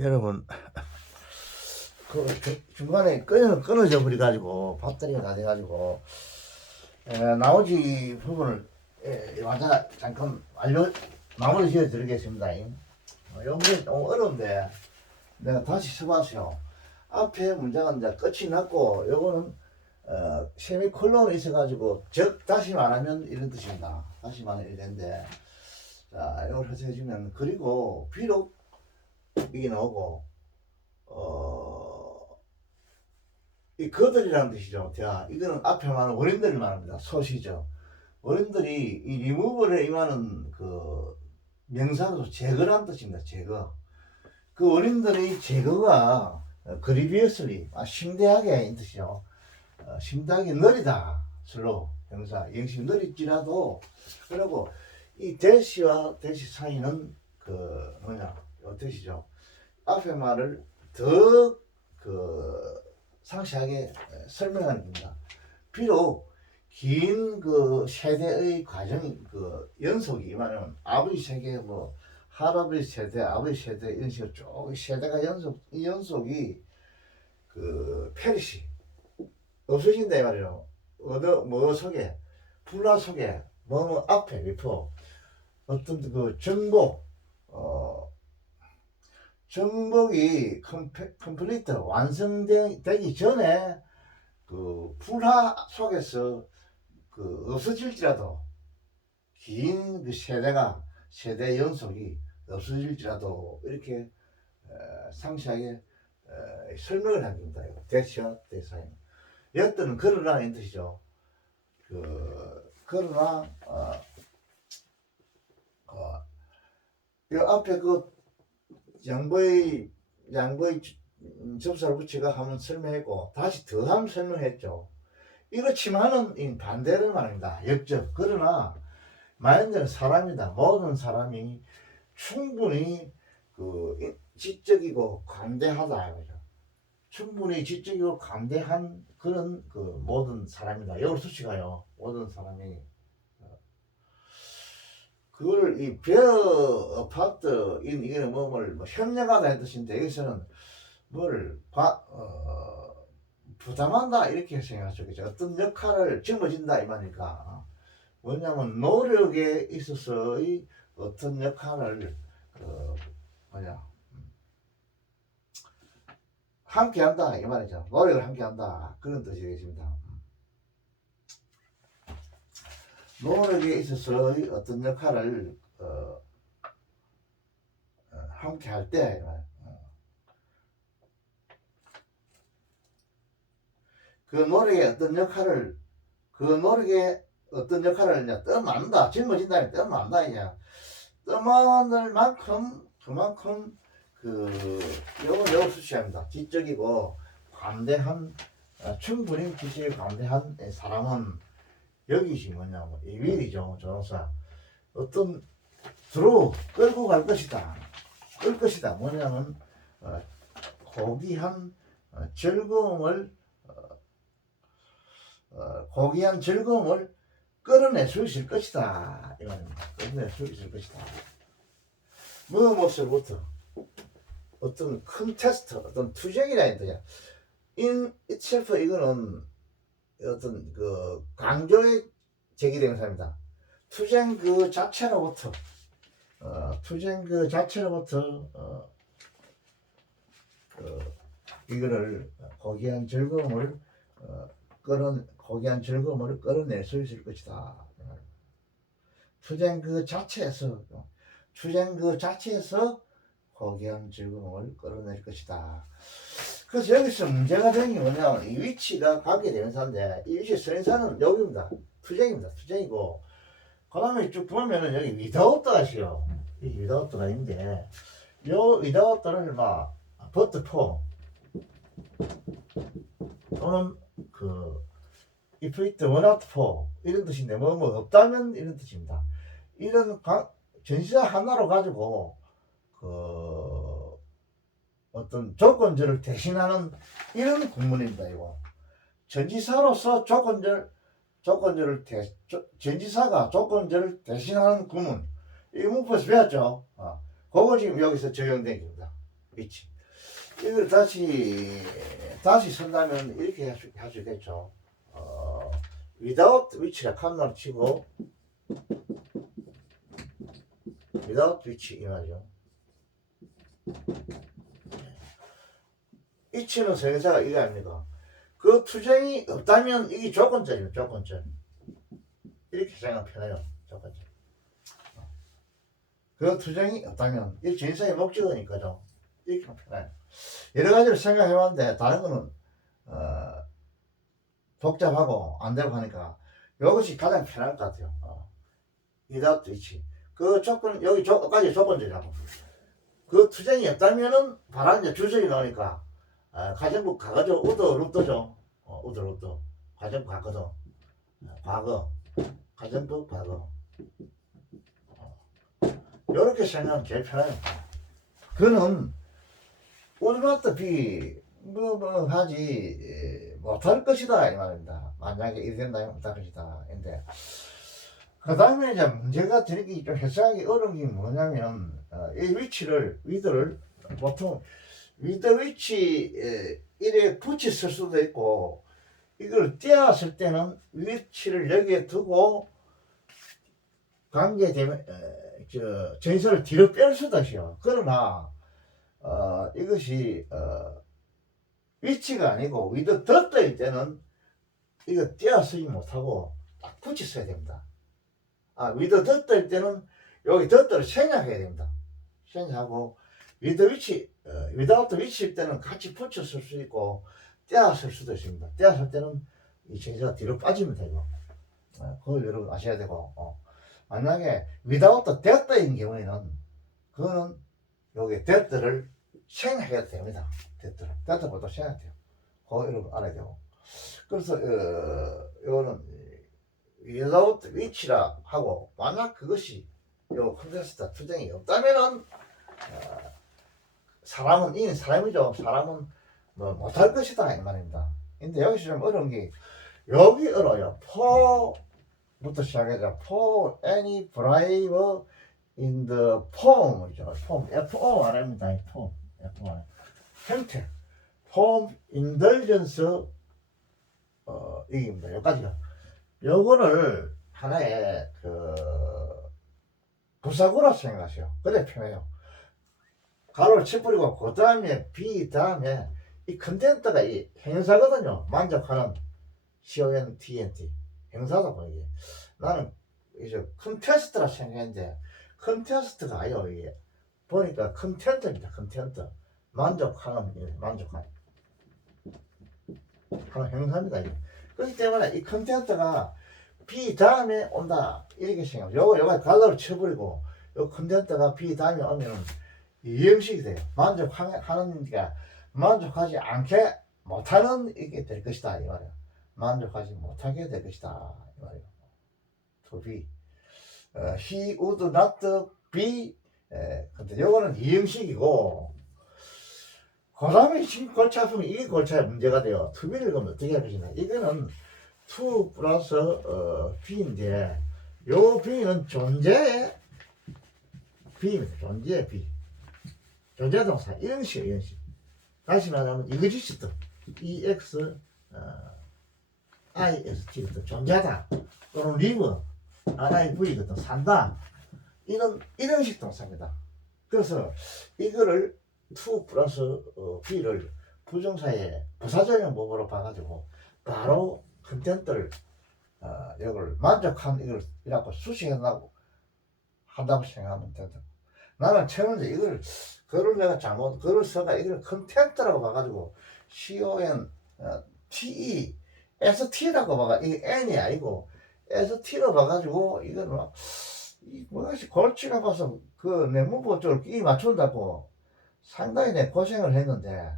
여러분, 중간에 끊어져 버려가지고, 배터리가 다 돼가지고, 나머지 부분을, 완전 잠깐 마무리 지어 드리겠습니다. 이게 좀 어려운데, 내가 다시 써봤어요. 앞에 문장은 이제 끝이 났고, 요거는, 세미콜론이 있어가지고, 다시 말하면 이런 뜻입니다. 다시 말하면 이런데, 자, 이걸 해주면, 그리고, 비록, 이게 나오고, 이 그들이라는 뜻이죠. 자, 이거는 앞에 말하는 원인들을 말합니다. 소시죠. 원인들이 이 리무버에 임하는 그 명사로 제거란 뜻입니다. 제거. 그 원인들의 제거가 그리비어슬리, 심대하게 인 뜻이죠. 심대하게 느리다. 슬로 명사 영시 느릴지라도. 그리고 이 대시와 대시 사이는 그 뭐냐 이 뜻이죠. 앞에 말을 더 상세하게 설명하는 겁니다. 비록 긴 그 세대의 과정 연속이 말하면 아버지 세계 할아버지 세대 아버지 세대 이런 식으로 쭉 세대가 이 연속이 페리시 없어진다 이 말이에요. 뭐 속에 불화 속에 뭐 앞에 비포 어떤 정복 정복이 컴플리트 완성되기 전에 불화 속에서 없어질지라도 긴 세대 연속이 없어질지라도 이렇게 상세하게 설명을 한 겁니다. 대시와 대사인. 여튼은 그러나인 뜻이죠. 그러나 이 앞에 양보의 접사를 붙이가 하면 설명했고 다시 더하면 설명했죠. 이렇지만은 반대를 말합니다. 역적. 그러나 마인드는 사람이다. 모든 사람이 충분히 지적이고 관대하다. 충분히 지적이고 관대한 그런 모든 사람이다. 여기를 수치가요. 모든 사람이 그걸 이 베어 어파트 이게 협력하다 는 뜻인데 여기서는 부담한다 이렇게 생각하죠. 어떤 역할을 짊어진다 이 말이니까 뭐냐면 노력에 있어서의 어떤 역할을 함께한다 이 말이죠. 노력을 함께한다 그런 뜻이 되겠습니다. 노력에 있어서의 어떤 역할을 함께 할 때 그 노력에 어떤 역할을 떠만다 짊어진다 떠만다 이냐 떠만을 만큼 그만큼 요걸 수치합니다. 지적이고 관대한 충분히 지적이 관대한 사람은 여기시 뭐냐면 이 윌이죠. 조동사 어떤 끌고 갈 것이다. 끌 것이다. 뭐냐면 고귀한 즐거움을 끌어낼 수 있을 것이다. 이 말입니다. 끌어낼 수 있을 것이다. 무엇으로부터 어떤 컨테스트, 어떤 투쟁이라는 뜻이야. in itself 이거는 어떤 강조에 제기되는 사람이다. 투쟁 자체로부터 이거를 고귀한 즐거움을 끌어낼 수 있을 것이다. 투쟁 자체에서 고귀한 즐거움을 끌어낼 것이다. 그래서 여기서 문제가 되는 게 뭐냐면 이 위치가 가게 되는 사인데 이 위치에 서 있는 사는 여기입니다. 투쟁이고 그 다음에 쭉 보면은 여기 위다우트가 있어요. 이 위다우트가 있는데 요 위다우트를 버트4 또는 if it were not for 이런 뜻인데 뭐 없다면 이런 뜻입니다. 이런 전시사 하나로 가지고 어떤 조건절을 대신하는 이런 구문입니다. 이거 전지사로서 전지사가 조건절을 대신하는 구문 이 문법에서 배웠죠. 그거 지금 여기서 적용된 겁니다. 위치. 이걸 다시 쓴다면 이렇게 할 수 있겠죠. without 위치라 칸으로 치고 without 위치 이 말이죠. 위치는 성형사가 이거 아닙니까? 그 투쟁이 없다면 이게 조건절이에요. 조건절. 이렇게 생각하면 편해요. 조건절. 그 투쟁이 없다면 이 진사의 목적이니까죠. 이렇게 하면 편해요. 여러 가지를 생각해봤는데 다른 거는 복잡하고 안 되고 하니까 이것이 가장 편할 것 같아요. without 위치. 그 조건 여기까지 조건절이라고. 그 투쟁이 없다면은 바로 이제 주석이 나오니까 가정부 과거죠. 우도 루트죠. 우도 루트. 가정부 과거죠. 과거. 가정부 과거. 요렇게 생각하면 제일 편해요. 그는 우드마트 비 하지 못할 것이다 이 말입니다. 만약에 이래 된다면 못할 것이다. 근데 그 다음에 이제 문제가 되는 게 좀 해석하기 어려운 게 뭐냐면 이 위치를 보통 위드 위치 이래 붙였을 수도 있고 이걸 떼었을 때는 위치를 여기에 두고 관계되면 전설을 뒤로 뺄 수도 있어요. 그러나 이것이 위치가 아니고 위드 덧떠일 때는 이거 떼어 쓰지 못하고 딱 붙여 써야 됩니다. 위드 덧떠일 때는 여기 덧떠를 생략해야 됩니다. 생략하고 위드 위치 without 위치일 때는 같이 붙여 쓸 수 있고 떼어 쓸 수도 있습니다. 떼어 쓸 때는 이 전사가 뒤로 빠지면 되고 그걸 여러분 아셔야 되고 만약에 without that인 경우에는 그거는 여기 that를 생략해야 됩니다. that보다 생략해요. 그거 여러분 알아야 되고 그래서 이거는 without 위치라 하고 만약 그것이 요 컨텍스트 투쟁이 없다면은 사람은 이는 사람이죠. 사람은 뭐 못할 것이다 이 말입니다. 근데 여기서 좀 어려운 게 여기 어려워요. for부터 시작해서 for any bribe in the form이죠. form F-O 말입니다. form F-O 형태 form indulgence 이깁니다. 여기까지가 요거를 하나의 부사구라 생각하세요. 그래 편해요. 가로를 쳐버리고 그 다음에 B 다음에 이 컨텐츠가 이 행사거든요. 만족하는 CONTNT 행사다 보이게 나는 이제 컨테스트라 생각했는데 컨테스트가 아니요 이게 보니까 컨텐츠입니다. 컨텐츠 만족하는 만족하는 행사입니다. 이게. 그렇기 때문에 이 컨텐츠가 B 다음에 온다 이렇게 생각해요. 요거 가로를 쳐버리고 요 컨텐츠가 B 다음에 오면은 이 형식이 돼요. 만족하는니까 만족하지 않게 못하는 이게 될 것이다 이 말이에요. 만족하지 못하게 될 것이다 이 말이에요. To be he would not be 근데 요거는 이 형식이고 그 다음에 지금 골치 아프면 이게 골치의 문제가 돼요. to be를 그럼 어떻게 해야 되나 이거는 to 플러스 be인데 요 be는 존재의 be입니다. 존재의 be 존재동사 이런 식이에요. 이런 식. 다시 말하면 exist EX IST거든. 존재하다 또는 live RIV거든. 산다 이런 식 동사입니다. 그래서 이거를 to 플러스 be를 부정사의 부사적인 몸으로 봐가지고 바로 컨텐츠를 이걸 만족한 이걸 이라고 수식한다고 생각하면 된다. 나는 처음에 이걸 글을 내가 잘못 글을 써가 이걸 컨텐츠라고 봐가지고 CONTE ST라고 봐가 이게 N이 아니고 ST로 봐가지고 이걸 막 뭐가지 골치가 봐서 그 내 문법 쪽을 끼 맞춘다고 상당히 내 고생을 했는데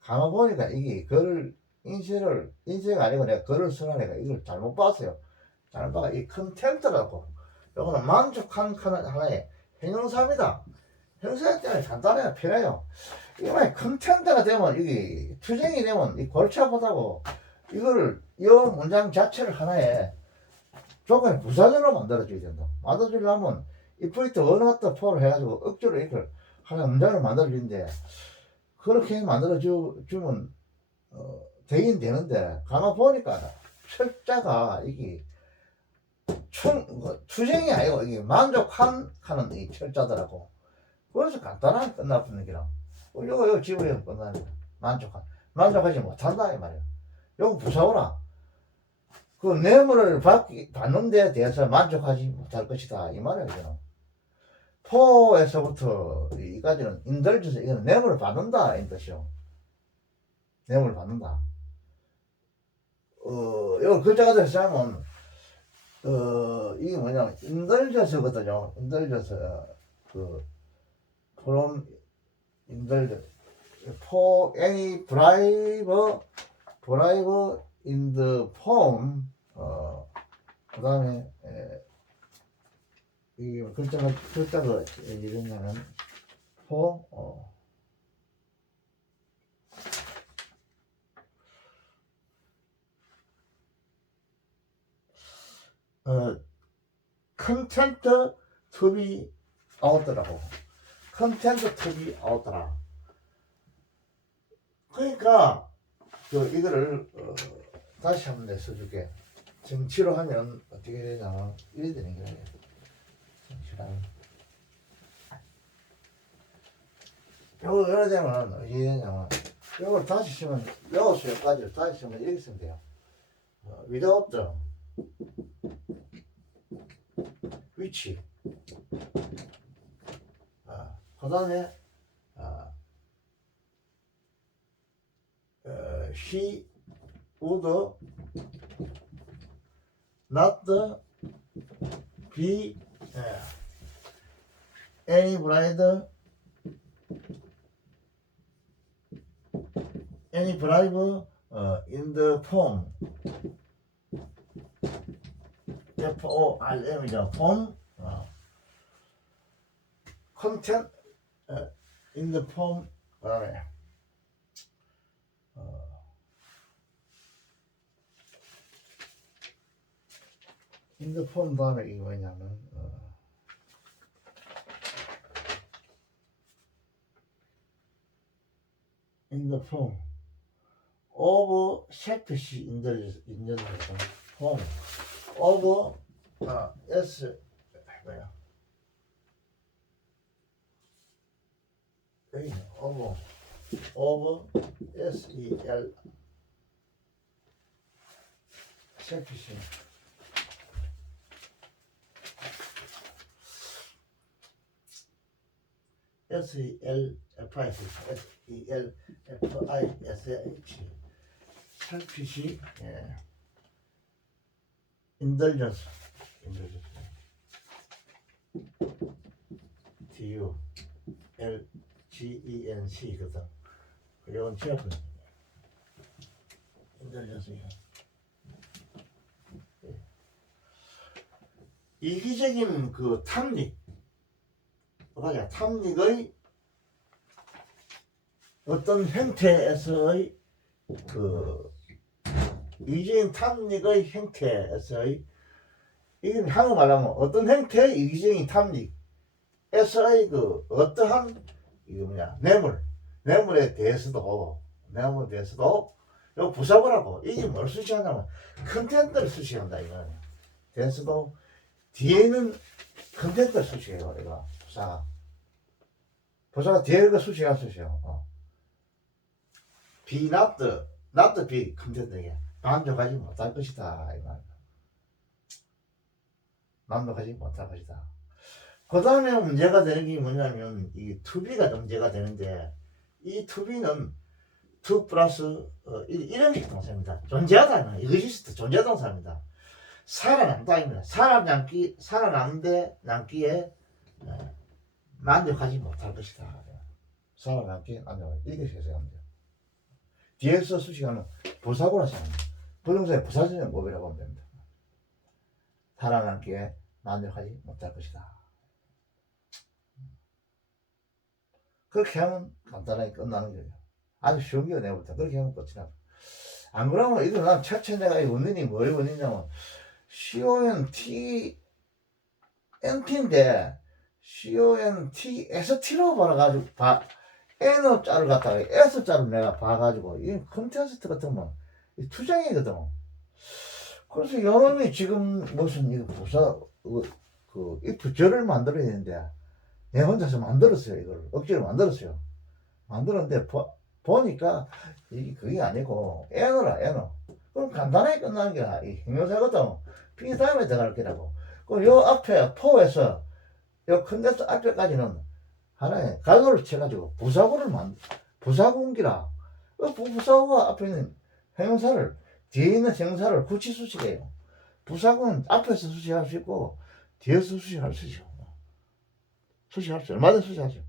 가만 보니까 이게 글을 인쇄가 아니고 내가 글을 쓰라니까 이걸 잘못 봤어요. 잘못 봐가 이 컨텐츠라고 이거는 만족한 하나의 형용사입니다. 형용사 때문에 간단해요. 편해요. 이게 컨텐츠가 되면 이게 투쟁이 되면 이 골치 아프다고 이거를 이 문장 자체를 하나의 조건의 부사절로 만들어줘야 된다. 만들어주려면 이프리트 원화트 포를 해가지고 억지로 이걸 하나 문장을 만들어주는데 그렇게 만들어주면 되긴 되는데 가만 보니까 철자가 이게 투쟁이 아니고 이게 만족하는 이 철자더라고. 그래서 간단하게 끝나버리는 기라. 요거 집어요 끝나니까 만족하지 못한다 이 말이야. 요거 부사오라. 그 뇌물을 받는 데 대해서 만족하지 못할 것이다 이 말이야. 이거는. 포에서부터 이까지는 인들져서 이거는 뇌물을 받는다 이 뜻이요. 뇌물을 받는다. 이걸 글자가 돼서 하면 이게 뭐냐면 인들져서거든요. 인들져서 from 인들져 for any bribe in the form 그 다음에 이게 글자가 이러냐면 for content to be out라고. content to be out라. 그러니까 이거를 다시 한번 내써줄게. 정치로 하면 어떻게 되냐면 이래 되는 거예요. 정치로 하면 요거 이래 되면 어떻게 되냐면 요걸 다시 쓰면 요 수요까지 다시 쓰면 이렇게 쓰면 돼요. without the 위치 그 다음에 he would not be any bribe in the form FORM이죠. form content in the form in the form 다음에 이게 뭐냐면 in the form of selfish indulgence form of S 뭐야 여기 of SEL selfish SELFISH selfish indulgence DULGENC거든. 이건 취업은 indulgence 이기적인 그 탐닉 뭐냐 탐닉의 어떤 형태에서의 이기적인 탐닉의 형태에서의 이게 한국 말하면 어떤 형태의 이기적인 탐닉에서의 어떠한 이게 뭐냐 뇌물에 대해서도 이거 부사고라고 이게 뭘 수식하냐면 컨텐츠를 수식한다 이거 대해서도 뒤에는 컨텐츠를 수식해요 이거 부사가 뒤에 그 수식한 수식이요 be not be 컨텐츠에 만족하지 못할 것이다 이 말. 만족하지 못할 것이다. 그 다음에 문제가 되는 게 뭐냐면 이 to be가 문제가 되는데 이 to be는 to 플러스 이름식 동사입니다. 존재하다 이것이 존재동사입니다. 살아남다입니다. 살아남기에 만족하지 못할 것이다. 살아남기에 만족하지 이렇게 해석합니다. 뒤에서 수식하는 부사고라 생각합니다. 부동사의 부사적인 법이라고 하면 됩니다. 살아남기에 만족하지 못할 것이다. 그렇게 하면 간단하게 끝나는 거예요. 아주 쉬운 게 내부터 그렇게 하면 끝이 나. 안 그러면 이거 난 첫째 내가 이 원인이 뭘 원인이냐면 CONT NP인데 CONT ST로 봐가지고 N자를 갖다가 S자를 내가 봐가지고 이 컨테스트 같은 건 투쟁이거든. 그래서 이놈이 지금 무슨 이 부사 그 if절을 만들어야 되는데 내 혼자서 만들었어요. 이걸 억지로 만들었어요. 만들었는데 보니까 이게 그게 아니고 N어라 N어. 그럼 간단하게 끝나는 게 이 형용사거든. B 다음에 들어갈 거라고. 그럼 요 앞에 포에서 요 컨덴서 앞에까지는 하나의 가로를 쳐가지고 부사구기라. 부사구가 앞에 있는 형용사를 뒤에 있는 형용사를 구치 수식해요. 부사구는 앞에서 수식할 수 있고 뒤에서 수식할 수 있어. 수식할 수 있어. 얼마든지 수식할 수 있어.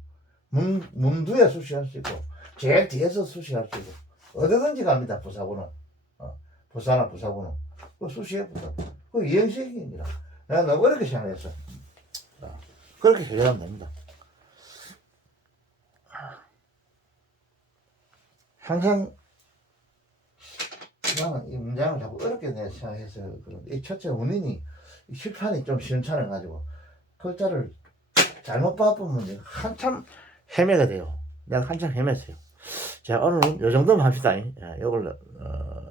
문두에 수식할 수 있고 제일 뒤에서 수식할 수 있고 어디든지 갑니다. 부사구는 부사나 부사구는 그 수식해 부사. 그 이행식이니라. 내가 너무 어렵게 생각했어. 그렇게 해결하면 됩니다. 항상 나는 이 문장을 자꾸 어렵게 내가 생각해서 이 첫째 원인이 이 실판이 좀 시원찮아가지고 글자를 잘못 바꾸면 한참 헤매가 돼요. 내가 한참 헤맸어요. 자, 오늘은 요 정도만 합시다. 이걸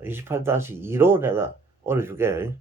28-2로 내가 올려줄게요.